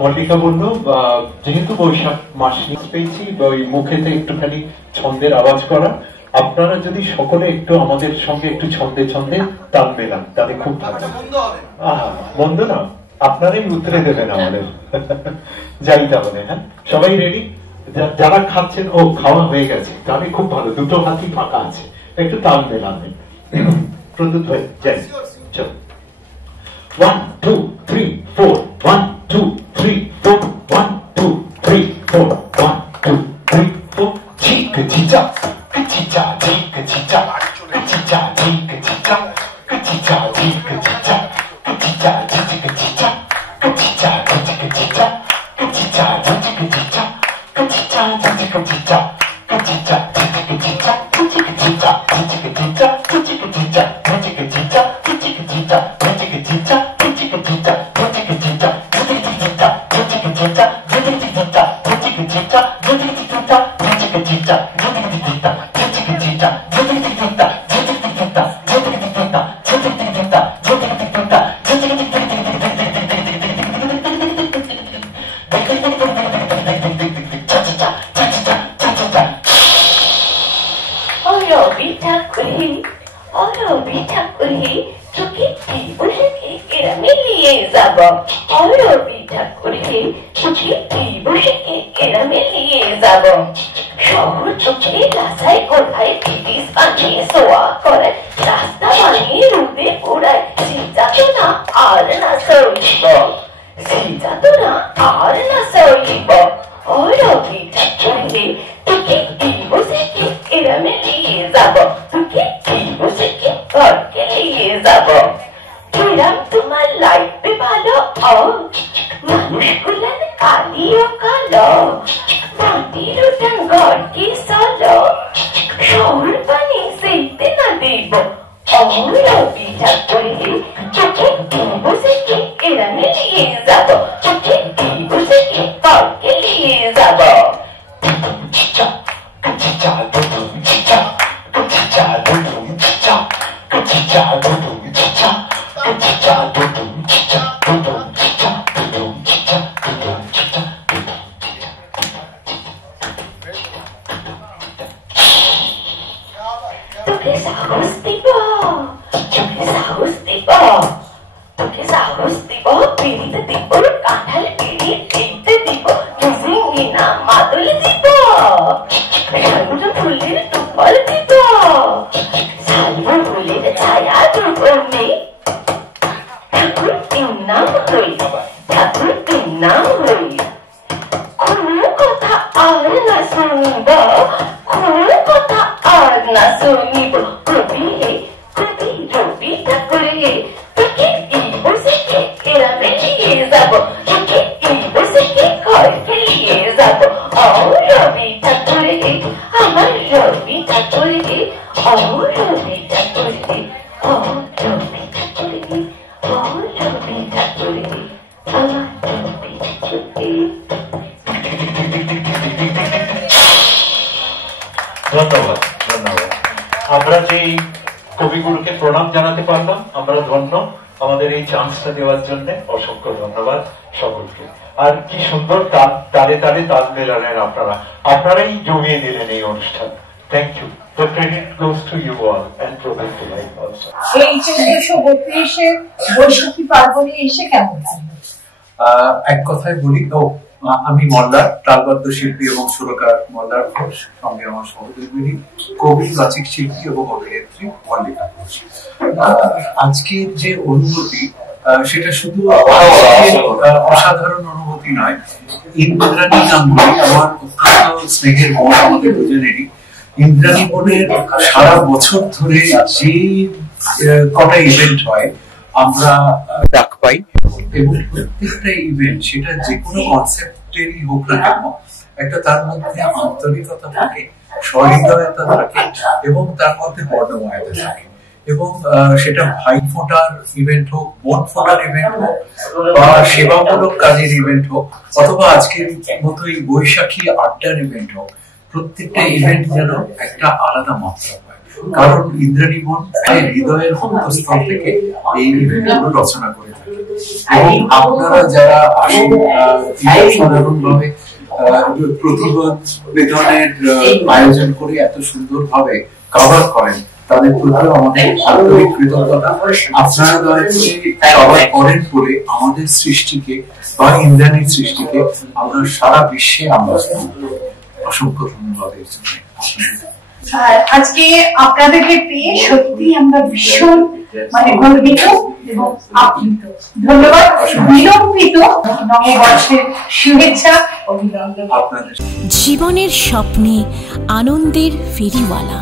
মল্লিকা বলল যেহেতু বৈশাখ মাস পেয়েছি ওই মুখেতে একটুখানি ছন্দের আওয়াজ করা, আপনারা যদি সকলে একটু আমাদের সঙ্গে একটু ছন্দে ছন্দে তাল মেলান তাহলে খুব ভালো। মন্দ না, আপনারাই উত্তরে দেবেন আমাদের। যাই তাহলে, হ্যাঁ সবাই রেডি? যারা খাচ্ছেন, ও খাওয়া হয়ে গেছে, তাহলে খুব ভালো, দুটো হাতই ফাঁকা আছে, একটু তাল মেলাবেন। প্রদ্যুৎ ভাই যাই, চলো। 1 2 3 4 1 2 3 4 1 2 3 4 1 2 3 4 chica chicha chicha chica chicha chicha chica chicha chicha chica chicha chicha chica chicha chicha chica chicha chicha chica chicha chicha chica chicha chicha chica chicha chica chicha chica chicha chica chicha chica chicha chica chicha দেওয়ার জন্য অসংখ্য ধন্যবাদ সকলকে। আর কি সুন্দর তালে তালে তাল মেলালেন আপনারা, আপনারাই জমিয়ে দিলেন এই অনুষ্ঠান। Thank you. The credit goes to you all and Prabhu Life also. এই 1432 বৈশাখী পার্বণে এসে কেমন লাগলো? এক কথায় বলি তো, আমি মল্লার তালবদ্ধ শিল্পী এবং সুরকার মল্লার ঘোষ, সঙ্গে আমার সহযোগী কবি, বাচিক শিল্পী এবং অভিনেত্রী মল্লিকা ঘোষ। আজকের যে অনুভূতি সেটা শুধু অসাধারণ অনুভূতি নয়, ইন্দ্রাণী গাঙ্গুলি আমার অত্যন্ত স্নেহের বোন, আমাদের দুজনেরই। ইন্দ্রাণী বোনের সারা বছর ধরে যে কটা ইভেন্ট হয় আমরা ডাক পাই, এবং প্রত্যেকটা ইভেন্ট সেটা যে কোনো কনসেপ্টেরই হোক না কেন, একটা তার মধ্যে আন্তরিকতা থাকে, সহৃদয়তা থাকে এবং তার মধ্যে বর্ণময়তা থাকে। এবং সেটা ভাই ফোটার ইভেন্ট হোক, বোন ফোটার ইভেন্ট হোক, বা সেবামূলক কাজের ইভেন্ট হোক, অথবা আজকের মতোই বৈশাখী আড্ডার ইভেন্ট হোক, প্রত্যেকটা ইভেন্ট যেন একটা আলাদা মাত্রা পায়। কারণ ইন্দ্রাণী বোন হৃদয়ের অন্তঃস্থল থেকে এই ইভেন্টগুলো রচনা করে থাকে। এবং আপনারা যারা আসেন সাধারণভাবে প্রতিবেদনের আয়োজন করে এত সুন্দরভাবে কভার করেন, তাদের প্রতিও আমাদের আন্তরিক কৃতজ্ঞতা। আপনারা দয়া করে কভার করেন বলে আমাদের সৃষ্টিকে বা ইন্দ্রাণীর সৃষ্টিকে আমরা সারা বিশ্বে আমরা অসংখ্য ধন্যবাদ এর জন্য। আর আজকে আপনাদেরকে পেয়ে সত্যি আমরা ভীষণ গর্বিত এবং আপ্লুত। ধন্যবাদ, বিলম্বিত নববর্ষের শুভেচ্ছা, অভিনন্দন। আপনাদের জীবনের স্বপ্নে আনন্দের ফেরিওয়ালা।